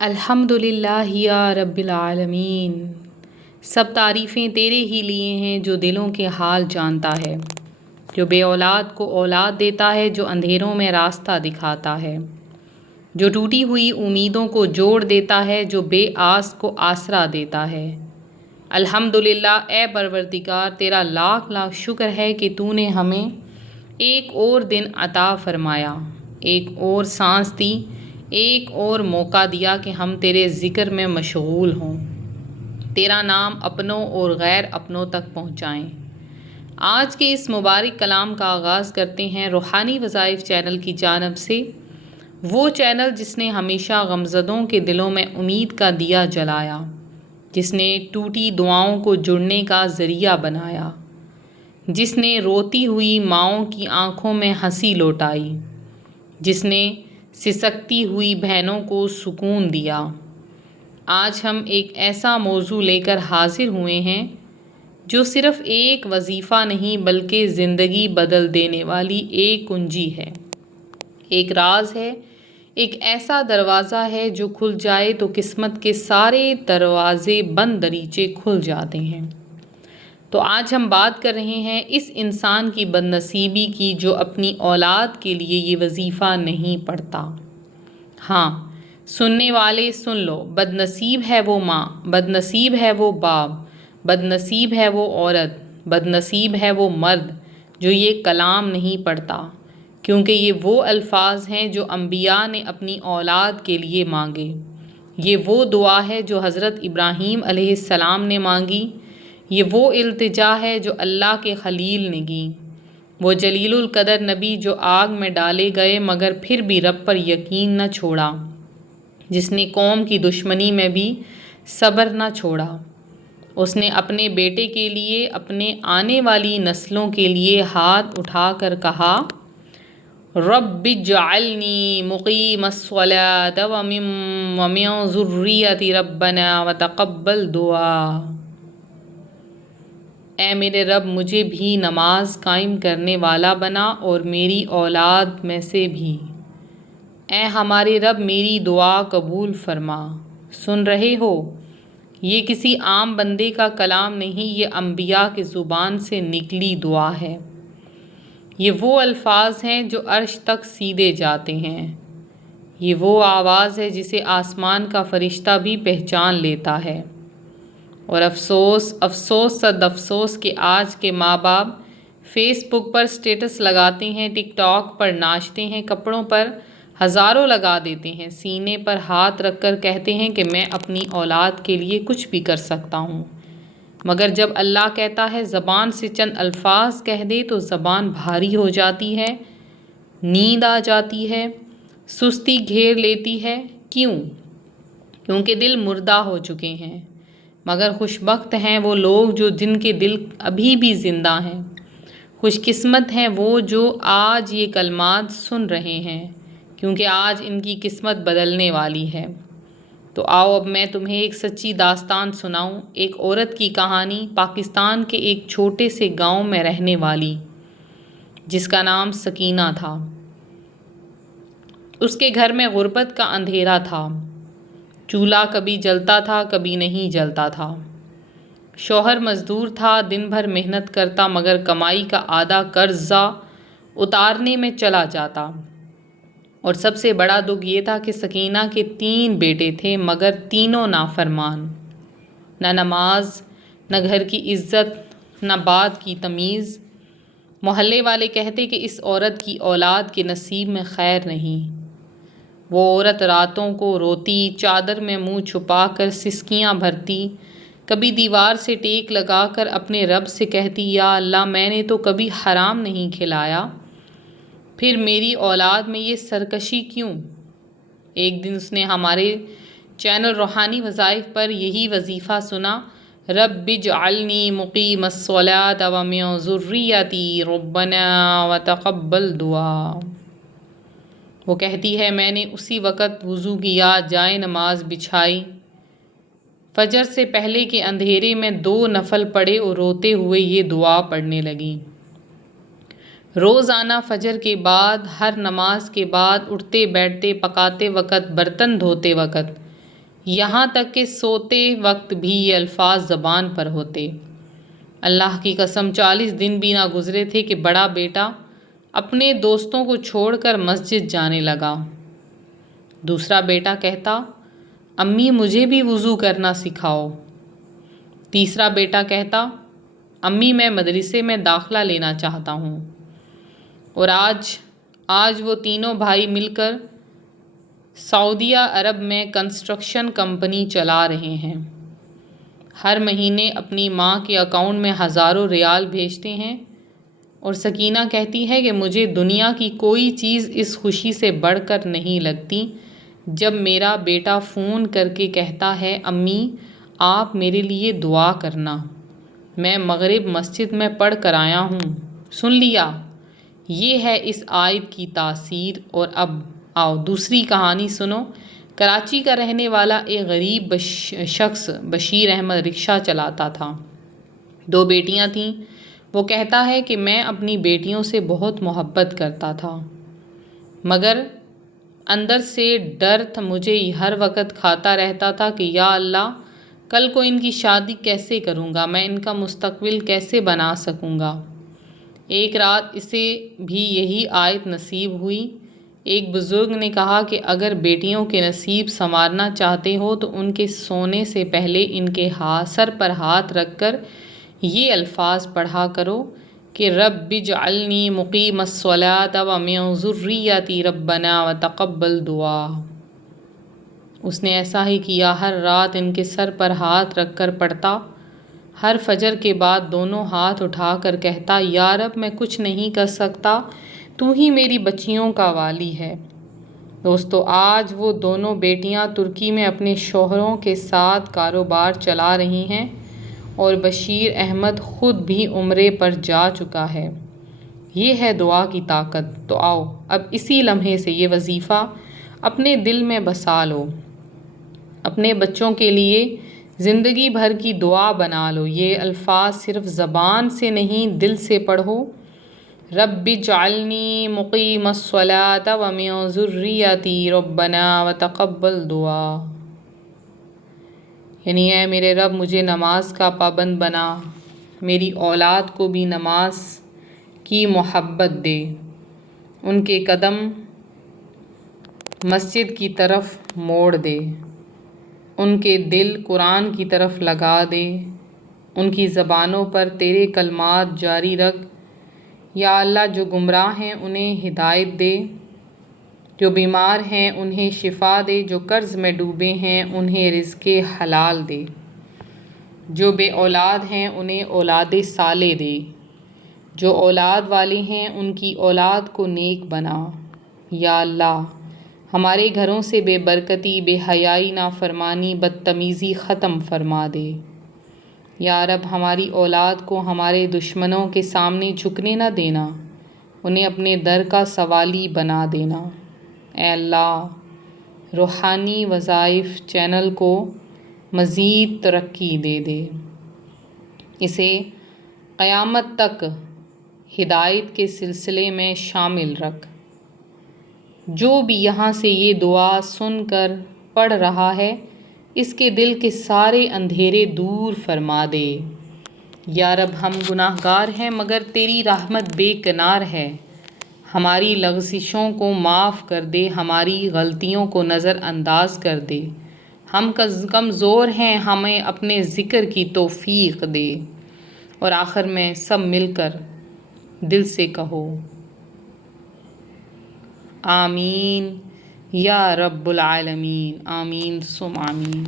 الحمدللہ یا رب العالمین، سب تعریفیں تیرے ہی لیے ہیں جو دلوں کے حال جانتا ہے، جو بے اولاد کو اولاد دیتا ہے، جو اندھیروں میں راستہ دکھاتا ہے، جو ٹوٹی ہوئی امیدوں کو جوڑ دیتا ہے، جو بے آس کو آسرا دیتا ہے۔ الحمدللہ اے پروردگار، تیرا لاکھ لاکھ شکر ہے کہ تو نے ہمیں ایک اور دن عطا فرمایا، ایک اور سانس دی، ایک اور موقع دیا کہ ہم تیرے ذکر میں مشغول ہوں، تیرا نام اپنوں اور غیر اپنوں تک پہنچائیں۔ آج کے اس مبارک کلام کا آغاز کرتے ہیں روحانی وظائف چینل کی جانب سے، وہ چینل جس نے ہمیشہ غمزدوں کے دلوں میں امید کا دیا جلایا، جس نے ٹوٹی دعاؤں کو جڑنے کا ذریعہ بنایا، جس نے روتی ہوئی ماؤں کی آنکھوں میں ہنسی لوٹائی، جس نے سسکتی ہوئی بہنوں کو سکون دیا۔ آج ہم ایک ایسا موضوع لے کر حاضر ہوئے ہیں جو صرف ایک وظیفہ نہیں بلکہ زندگی بدل دینے والی ایک کنجی ہے، ایک راز ہے، ایک ایسا دروازہ ہے جو کھل جائے تو قسمت کے سارے دروازے بند دریچے کھل جاتے ہیں۔ تو آج ہم بات کر رہے ہیں اس انسان کی بد نصیبی کی جو اپنی اولاد کے لیے یہ وظیفہ نہیں پڑھتا۔ ہاں، سننے والے سن لو، بد نصیب ہے وہ ماں، بد نصیب ہے وہ باپ، بد نصیب ہے وہ عورت، بد نصیب ہے وہ مرد جو یہ کلام نہیں پڑھتا، کیونکہ یہ وہ الفاظ ہیں جو انبیاء نے اپنی اولاد کے لیے مانگے۔ یہ وہ دعا ہے جو حضرت ابراہیم علیہ السلام نے مانگی، یہ وہ التجا ہے جو اللہ کے خلیل نے کی، وہ جلیل القدر نبی جو آگ میں ڈالے گئے مگر پھر بھی رب پر یقین نہ چھوڑا، جس نے قوم کی دشمنی میں بھی صبر نہ چھوڑا۔ اس نے اپنے بیٹے کے لیے، اپنے آنے والی نسلوں کے لیے ہاتھ اٹھا کر کہا، رب اجعلنی مقیم الصلاۃ ومن ذریتی ربنا وتقبل دعا۔ اے میرے رب، مجھے بھی نماز قائم کرنے والا بنا اور میری اولاد میں سے بھی۔ اے ہمارے رب، میری دعا قبول فرما۔ سن رہے ہو، یہ کسی عام بندے کا کلام نہیں، یہ انبیاء کی زبان سے نکلی دعا ہے۔ یہ وہ الفاظ ہیں جو عرش تک سیدھے جاتے ہیں، یہ وہ آواز ہے جسے آسمان کا فرشتہ بھی پہچان لیتا ہے۔ اور افسوس افسوس صد افسوس کہ آج کے ماں باپ فیس بک پر سٹیٹس لگاتے ہیں، ٹک ٹاک پر ناچتے ہیں، کپڑوں پر ہزاروں لگا دیتے ہیں، سینے پر ہاتھ رکھ کر کہتے ہیں کہ میں اپنی اولاد کے لیے کچھ بھی کر سکتا ہوں، مگر جب اللہ کہتا ہے زبان سے چند الفاظ کہہ دے تو زبان بھاری ہو جاتی ہے، نیند آ جاتی ہے، سستی گھیر لیتی ہے۔ کیوں؟ کیونکہ دل مردہ ہو چکے ہیں۔ مگر خوش بخت ہیں وہ لوگ جن کے دل ابھی بھی زندہ ہیں، خوش قسمت ہیں وہ جو آج یہ کلمات سن رہے ہیں، کیونکہ آج ان کی قسمت بدلنے والی ہے۔ تو آؤ اب میں تمہیں ایک سچی داستان سناؤں، ایک عورت کی کہانی، پاکستان کے ایک چھوٹے سے گاؤں میں رہنے والی، جس کا نام سکینہ تھا۔ اس کے گھر میں غربت کا اندھیرا تھا، چولہا کبھی جلتا تھا کبھی نہیں جلتا تھا، شوہر مزدور تھا، دن بھر محنت کرتا مگر کمائی کا آدھا قرضہ اتارنے میں چلا جاتا۔ اور سب سے بڑا دکھ یہ تھا کہ سکینہ کے 3 بیٹے تھے مگر تینوں نافرمان، نہ نماز، نہ گھر کی عزت، نہ بات کی تمیز۔ محلے والے کہتے کہ اس عورت کی اولاد کے نصیب میں خیر نہیں۔ وہ عورت راتوں کو روتی، چادر میں منہ چھپا کر سسکیاں بھرتی، کبھی دیوار سے ٹیک لگا کر اپنے رب سے کہتی، یا اللہ، میں نے تو کبھی حرام نہیں کھلایا، پھر میری اولاد میں یہ سرکشی کیوں؟ ایک دن اس نے ہمارے چینل روحانی وظائف پر یہی وظیفہ سنا، رب اجعلنی مقیم الصلاۃ ومن ذریتی ربنا وتقبل دعا۔ وہ کہتی ہے، میں نے اسی وقت وضو کیا، جائے نماز بچھائی، فجر سے پہلے کے اندھیرے میں 2 نفل پڑھے اور روتے ہوئے یہ دعا پڑھنے لگی۔ روزانہ فجر کے بعد، ہر نماز کے بعد، اٹھتے بیٹھتے، پکاتے وقت، برتن دھوتے وقت، یہاں تک کہ سوتے وقت بھی یہ الفاظ زبان پر ہوتے۔ اللہ کی قسم 40 دن بھی نہ گزرے تھے کہ بڑا بیٹا اپنے دوستوں کو چھوڑ کر مسجد جانے لگا۔ دوسرا بیٹا کہتا، امی مجھے بھی وضو کرنا سکھاؤ۔ تیسرا بیٹا کہتا، امی میں مدرسے میں داخلہ لینا چاہتا ہوں۔ اور آج وہ تینوں بھائی مل کر سعودیہ عرب میں کنسٹرکشن کمپنی چلا رہے ہیں۔ ہر مہینے اپنی ماں کے اکاؤنٹ میں ہزاروں ریال بھیجتے ہیں، اور سکینہ کہتی ہے کہ مجھے دنیا کی کوئی چیز اس خوشی سے بڑھ کر نہیں لگتی جب میرا بیٹا فون کر کے کہتا ہے، امی آپ میرے لیے دعا کرنا، میں مغرب مسجد میں پڑھ کر آیا ہوں۔ سن لیا؟ یہ ہے اس آیت کی تاثیر۔ اور اب آؤ دوسری کہانی سنو۔ کراچی کا رہنے والا ایک غریب شخص بشیر احمد رکشہ چلاتا تھا۔ 2 بیٹیاں تھیں۔ وہ کہتا ہے کہ میں اپنی بیٹیوں سے بہت محبت کرتا تھا، مگر اندر سے ڈر مجھے ہر وقت کھاتا رہتا تھا کہ یا اللہ کل کو ان کی شادی کیسے کروں گا، میں ان کا مستقبل کیسے بنا سکوں گا۔ ایک رات اسے بھی یہی آیت نصیب ہوئی۔ ایک بزرگ نے کہا کہ اگر بیٹیوں کے نصیب سنوارنا چاہتے ہو تو ان کے سونے سے پہلے ان کے سر پر ہاتھ رکھ کر یہ الفاظ پڑھا کرو کہ رب اجعلنی مقیم الصلاۃ ومن ذریتی ربنا وتقبل دعا۔ اس نے ایسا ہی کیا، ہر رات ان کے سر پر ہاتھ رکھ کر پڑھتا۔ ہر فجر کے بعد دونوں ہاتھ اٹھا کر کہتا، یا رب میں کچھ نہیں کر سکتا، تو ہی میری بچیوں کا والی ہے۔ دوستو آج وہ دونوں بیٹیاں ترکی میں اپنے شوہروں کے ساتھ کاروبار چلا رہی ہیں، اور بشیر احمد خود بھی عمرے پر جا چکا ہے۔ یہ ہے دعا کی طاقت۔ تو آؤ اب اسی لمحے سے یہ وظیفہ اپنے دل میں بسا لو، اپنے بچوں کے لیے زندگی بھر کی دعا بنا لو۔ یہ الفاظ صرف زبان سے نہیں، دل سے پڑھو۔ رب اجعلنی مقیم الصلاۃ ومن ذریتی ربنا وتقبل دعا۔ یعنی اے میرے رب مجھے نماز کا پابند بنا، میری اولاد کو بھی نماز کی محبت دے، ان کے قدم مسجد کی طرف موڑ دے، ان کے دل قرآن کی طرف لگا دے، ان کی زبانوں پر تیرے کلمات جاری رکھ۔ یا اللہ جو گمراہ ہیں انہیں ہدایت دے، جو بیمار ہیں انہیں شفا دے، جو قرض میں ڈوبے ہیں انہیں رزق حلال دے، جو بے اولاد ہیں انہیں اولاد صالح دے، جو اولاد والے ہیں ان کی اولاد کو نیک بنا۔ یا اللہ ہمارے گھروں سے بے برکتی، بے حیائی، نافرمانی، بدتمیزی ختم فرما دے۔ یا رب ہماری اولاد کو ہمارے دشمنوں کے سامنے جھکنے نہ دینا، انہیں اپنے در کا سوالی بنا دینا۔ اے اللہ روحانی وظائف چینل کو مزید ترقی دے دے، اسے قیامت تک ہدایت کے سلسلے میں شامل رکھ۔ جو بھی یہاں سے یہ دعا سن کر پڑھ رہا ہے اس کے دل کے سارے اندھیرے دور فرما دے۔ یا رب ہم گناہ گار ہیں مگر تیری رحمت بے کنار ہے، ہماری لغزشوں کو معاف کر دے، ہماری غلطیوں کو نظر انداز کر دے۔ ہم کمزور ہیں، ہمیں اپنے ذکر کی توفیق دے۔ اور آخر میں سب مل کر دل سے کہو آمین یا رب العالمین، آمین ثم آمین۔